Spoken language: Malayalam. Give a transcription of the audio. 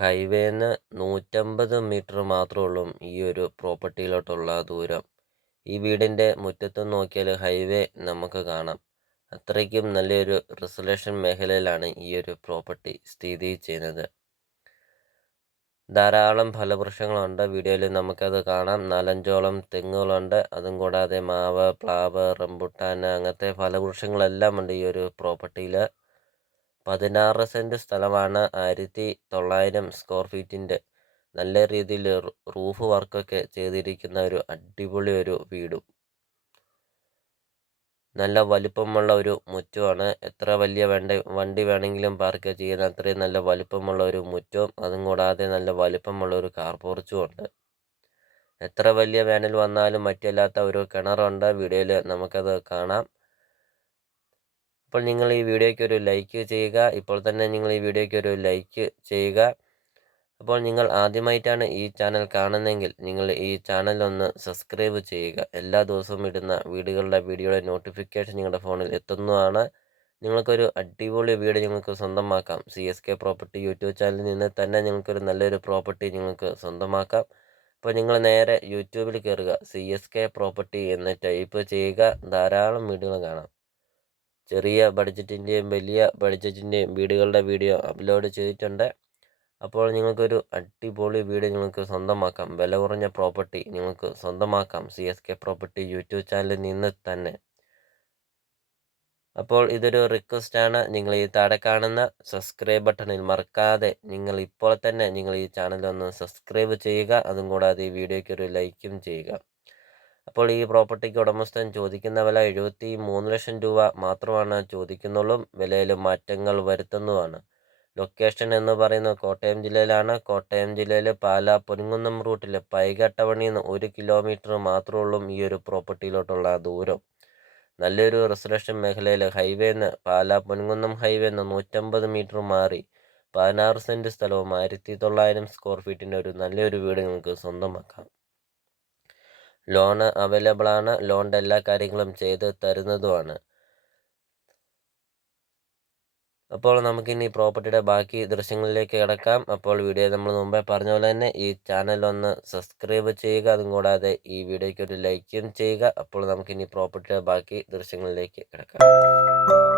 ഹൈവേന്ന് 150 മീറ്റർ മാത്രമേ ഉള്ളൂ ഈ ഒരു പ്രോപ്പർട്ടിയിലോട്ടുള്ള ദൂരം. ഈ വീടിൻ്റെ മുറ്റത്ത് നോക്കിയാൽ ഹൈവേ നമുക്ക് കാണാം. അത്രയ്ക്കും നല്ലൊരു റിസർവേഷൻ മേഖലയിലാണ് ഈ ഒരു പ്രോപ്പർട്ടി സ്ഥിതി ചെയ്യുന്നത്. ധാരാളം ഫലവൃക്ഷങ്ങളുണ്ട്. വീഡിയോയിൽ നമുക്കത് കാണാം. 4-5ഓളം തെങ്ങുകളുണ്ട്. അതും കൂടാതെ മാവ്, പ്ലാവ്, റംബുട്ടാൻ അങ്ങനത്തെ ഫലവൃക്ഷങ്ങളെല്ലാം ഉണ്ട് ഈ ഒരു പ്രോപ്പർട്ടിയിൽ. 16 സെൻറ്റ് സ്ഥലമാണ്. 1900 സ്ക്വയർ ഫീറ്റിൻ്റെ നല്ല രീതിയിൽ റൂഫ് വർക്കൊക്കെ ചെയ്തിരിക്കുന്ന ഒരു അടിപൊളി ഒരു വീടും നല്ല വലിപ്പമുള്ള ഒരു മുറ്റമാണ്. എത്ര വലിയ വണ്ടി വേണമെങ്കിലും പാർക്ക് ചെയ്യുന്ന അത്രയും നല്ല വലിപ്പമുള്ള ഒരു മുറ്റവും അതും കൂടാതെ നല്ല വലിപ്പമുള്ള ഒരു കാർ പോർച്ചും ഉണ്ട്. എത്ര വലിയ വേനൽ വന്നാലും മറ്റല്ലാത്ത ഒരു കിണറുണ്ട്. വീഡിയോയിൽ നമുക്കത് കാണാം. അപ്പോൾ നിങ്ങൾ ഈ വീഡിയോയ്ക്ക് ഒരു ലൈക്ക് ചെയ്യുക. ഇപ്പോൾ തന്നെ നിങ്ങൾ ഈ വീഡിയോയ്ക്ക് ഒരു ലൈക്ക് ചെയ്യുക. അപ്പോൾ നിങ്ങൾ ആദ്യമായിട്ടാണ് ഈ ചാനൽ കാണുന്നതെങ്കിൽ നിങ്ങൾ ഈ ചാനൽ ഒന്ന് സബ്സ്ക്രൈബ് ചെയ്യുക. എല്ലാ ദിവസവും ഇടുന്ന വീഡിയോയുടെ നോട്ടിഫിക്കേഷൻ നിങ്ങളുടെ ഫോണിൽ എത്തുന്നതാണ്. നിങ്ങൾക്കൊരു അടിപൊളി വീട് നിങ്ങൾക്ക് സ്വന്തമാക്കാം. CSK പ്രോപ്പർട്ടി യൂട്യൂബ് ചാനലിൽ നിന്ന് തന്നെ നിങ്ങൾക്കൊരു നല്ലൊരു പ്രോപ്പർട്ടി നിങ്ങൾക്ക് സ്വന്തമാക്കാം. അപ്പോൾ നിങ്ങൾ നേരെ യൂട്യൂബിൽ കയറുക. CSK പ്രോപ്പർട്ടി എന്ന് ടൈപ്പ് ചെയ്യുക. ധാരാളം വീടുകൾ കാണാം. ചെറിയ ബഡ്ജറ്റിൻ്റെയും വലിയ ബഡ്ജറ്റിൻ്റെയും വീടുകളുടെ വീഡിയോ അപ്ലോഡ് ചെയ്തിട്ടുണ്ട്. അപ്പോൾ നിങ്ങൾക്കൊരു അടിപൊളി വീട് നിങ്ങൾക്ക് സ്വന്തമാക്കാം. വില കുറഞ്ഞ പ്രോപ്പർട്ടി നിങ്ങൾക്ക് സ്വന്തമാക്കാം CSK പ്രോപ്പർട്ടി യൂട്യൂബ് ചാനലിൽ നിന്ന് തന്നെ. അപ്പോൾ ഇതൊരു റിക്വസ്റ്റാണ്. നിങ്ങൾ ഈ താഴെ കാണുന്ന സബ്സ്ക്രൈബ് ബട്ടണിൽ മറക്കാതെ നിങ്ങൾ ഇപ്പോൾ തന്നെ നിങ്ങൾ ഈ ചാനൽ ഒന്ന് സബ്സ്ക്രൈബ് ചെയ്യുക. അതും കൂടാതെ ഈ വീഡിയോയ്ക്ക് ഒരു ലൈക്കും ചെയ്യുക. അപ്പോൾ ഈ പ്രോപ്പർട്ടിക്ക് ഉടമസ്ഥൻ ചോദിക്കുന്ന വില 73 ലക്ഷം രൂപ മാത്രമാണ് ചോദിക്കുന്നുള്ളൂ. വിലയിൽ മാറ്റങ്ങൾ വരുത്തുന്നതുമാണ്. ലൊക്കേഷൻ എന്ന് പറയുന്നത് കോട്ടയം ജില്ലയിലാണ്. കോട്ടയം ജില്ലയിൽ പാലാ പൊൻകുന്നം റൂട്ടിൽ പൈകട്ടവണിയിൽ നിന്ന് 1 കിലോമീറ്റർ മാത്രമേ ഉള്ളൂ ഈ ഒരു പ്രോപ്പർട്ടിയിലോട്ടുള്ള ദൂരം. നല്ലൊരു റിസർവേഷൻ മേഖലയിൽ ഹൈവേന്ന് പാലാ പൊൻകുന്നം ഹൈവേന്ന് 150 മീറ്റർ മാറി 16 സെൻറ്റ് സ്ഥലവും 1900 സ്ക്വയർ ഫീറ്റിൻ്റെ ഒരു നല്ലൊരു വീട് നിങ്ങൾക്ക് സ്വന്തമാക്കാം. ലോണ് അവൈലബിൾ ആണ്. ലോണിൻ്റെ എല്ലാ കാര്യങ്ങളും ചെയ്ത് തരുന്നതുമാണ്. അപ്പോൾ നമുക്കിനി പ്രോപ്പർട്ടിയുടെ ബാക്കി ദൃശ്യങ്ങളിലേക്ക് കിടക്കാം. അപ്പോൾ വീഡിയോ നമ്മൾ മുമ്പേ പറഞ്ഞ പോലെ തന്നെ ഈ ചാനൽ ഒന്ന് സബ്സ്ക്രൈബ് ചെയ്യുക. അതും കൂടാതെ ഈ വീഡിയോയ്ക്ക് ഒരു ലൈക്കും ചെയ്യുക. അപ്പോൾ നമുക്കിനി പ്രോപ്പർട്ടിയുടെ ബാക്കി ദൃശ്യങ്ങളിലേക്ക് കിടക്കാം.